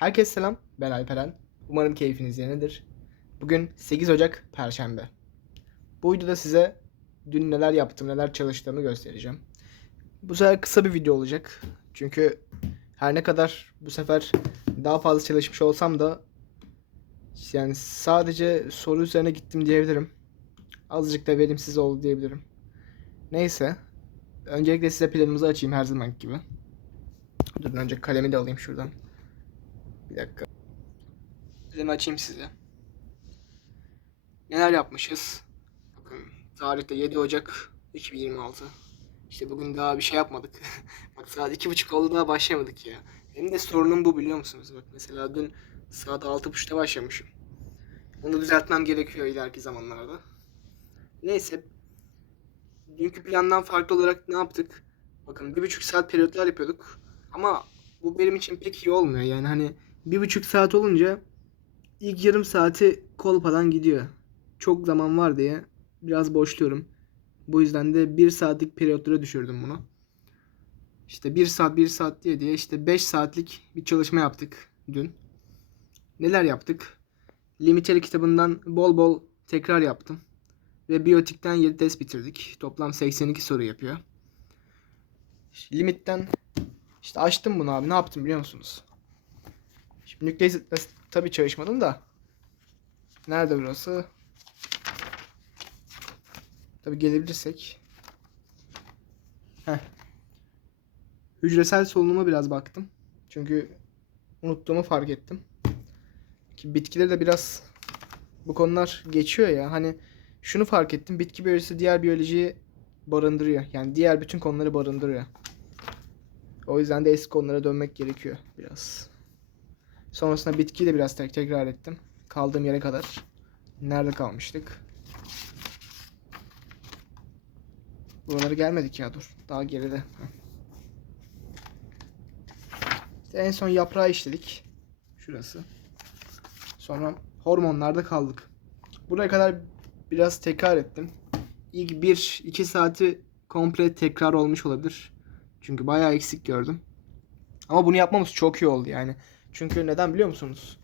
Herkese selam, ben Alperen. Umarım keyfiniz yerindedir. Bugün 8 Ocak Perşembe. Bu videoda size dün neler yaptım, neler çalıştığımı göstereceğim. Bu sefer kısa bir video olacak. Çünkü her ne kadar bu sefer daha fazla çalışmış olsam da yani sadece soru üzerine gittim diyebilirim. Azıcık da verimsiz oldu diyebilirim. Neyse. Öncelikle size planımızı açayım her zaman gibi. Dur önce kalemi de alayım şuradan. Bir dakika. Planı açayım size. Neler yapmışız? Bakın tarihte 7 Ocak 2026. İşte bugün daha bir şey yapmadık. Bak saat iki buçuk oldu daha başlamadık ya. Benim de sorunum bu biliyor musunuz? Bak mesela dün saat altı buçukta başlamışım. Onu düzeltmem gerekiyor ileriki zamanlarda. Neyse. Dünkü plandan farklı olarak ne yaptık? Bakın bir buçuk saat periyotlar yapıyorduk. Ama bu benim için pek iyi olmuyor. Yani hani bir buçuk saat olunca ilk yarım saati kolpadan gidiyor. Çok zaman var diye biraz boşluyorum. Bu yüzden de bir saatlik periyotlara düşürdüm bunu. İşte bir saat bir saat diye diye işte 5 saatlik bir çalışma yaptık dün. Neler yaptık? Limiteri kitabından bol bol tekrar yaptım. Ve biyotikten 7 test bitirdik. Toplam 82 soru yapıyor. Limitten işte açtım bunu abi. Ne yaptım biliyor musunuz? Şimdi nükleus tabii çalışmadım da. Nerede burası? Tabii gelebilirsek. Heh. Hücresel solunuma biraz baktım. Çünkü unuttuğumu fark ettim. Ki bitkileri de biraz bu konular geçiyor ya. Hani şunu fark ettim. Bitki biyolojisi diğer biyolojiyi barındırıyor. Yani diğer bütün konuları barındırıyor. O yüzden de eski konulara dönmek gerekiyor biraz. Sonrasında bitkiyi de biraz tek tekrar ettim. Kaldığım yere kadar. Nerede kalmıştık? Buraları gelmedik ya dur. Daha geride. İşte en son yaprağı işledik. Şurası. Sonra hormonlarda kaldık. Buraya kadar biraz tekrar ettim. İlk 1-2 saati komple tekrar olmuş olabilir. Çünkü bayağı eksik gördüm. Ama bunu yapmamız çok iyi oldu yani. Çünkü neden biliyor musunuz?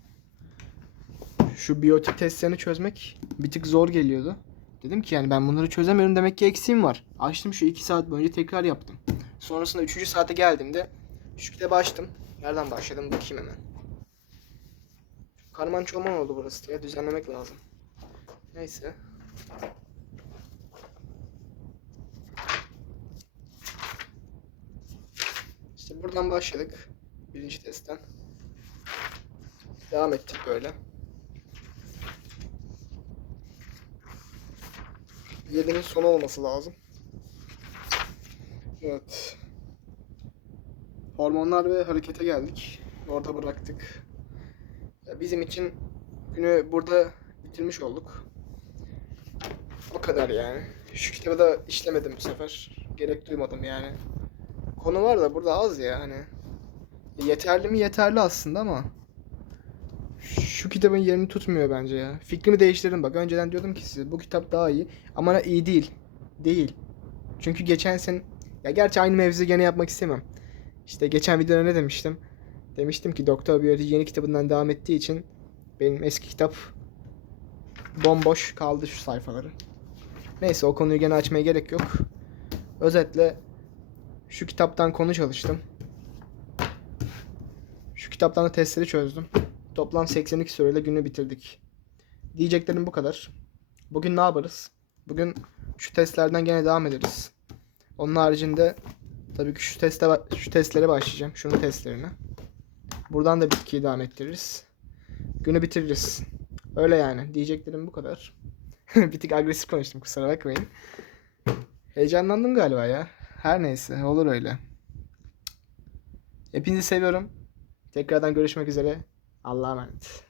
Şu biyotik testlerini çözmek bir tık zor geliyordu. Dedim ki yani ben bunları çözemiyorum demek ki eksiğim var. Açtım şu 2 saat boyunca tekrar yaptım. Sonrasında 3. saate geldiğimde şu kitabı açtım. Nereden başladım bakayım hemen. Karman çorman oldu burası diye düzenlemek lazım. Neyse. İşte buradan başladık. Birinci testten. Devam ettik böyle. Yedinin sonu olması lazım. Evet. Hormonlar ve harekete geldik. Orada bıraktık. Bizim için günü burada bitirmiş olduk. O kadar yani. Şu kitabı da işlemedim bu sefer. Gerek duymadım yani. Konu var da burada az ya hani. Yeterli mi? Yeterli aslında ama şu kitabın yerini tutmuyor bence ya. Fikrimi değiştirdim bak. Önceden diyordum ki size bu kitap daha iyi. Ama iyi değil. Değil. Çünkü geçen sen ya gerçi aynı mevzu gene yapmak istemem. İşte geçen videoda ne demiştim? Demiştim ki Doktor Biyoloji yeni kitabından devam ettiği için benim eski kitap bomboş kaldı şu sayfaları. Neyse o konuyu gene açmaya gerek yok. Özetle şu kitaptan konu çalıştım. Şu kitaptan da testleri çözdüm. Toplam 82 soruyle günü bitirdik. Diyeceklerim bu kadar. Bugün ne yaparız? Bugün şu testlerden gene devam ederiz. Onun haricinde tabii ki şu teste şu testlere başlayacağım. Şunun testlerine. Buradan da bitkiyi devam ettiririz. Günü bitiririz. Öyle yani. Diyeceklerim bu kadar. bir tık agresif konuştum kusura bakmayın. Heyecanlandım galiba ya. Her neyse olur öyle. Hepinizi seviyorum. Tekrardan görüşmek üzere. Allah'a emanet.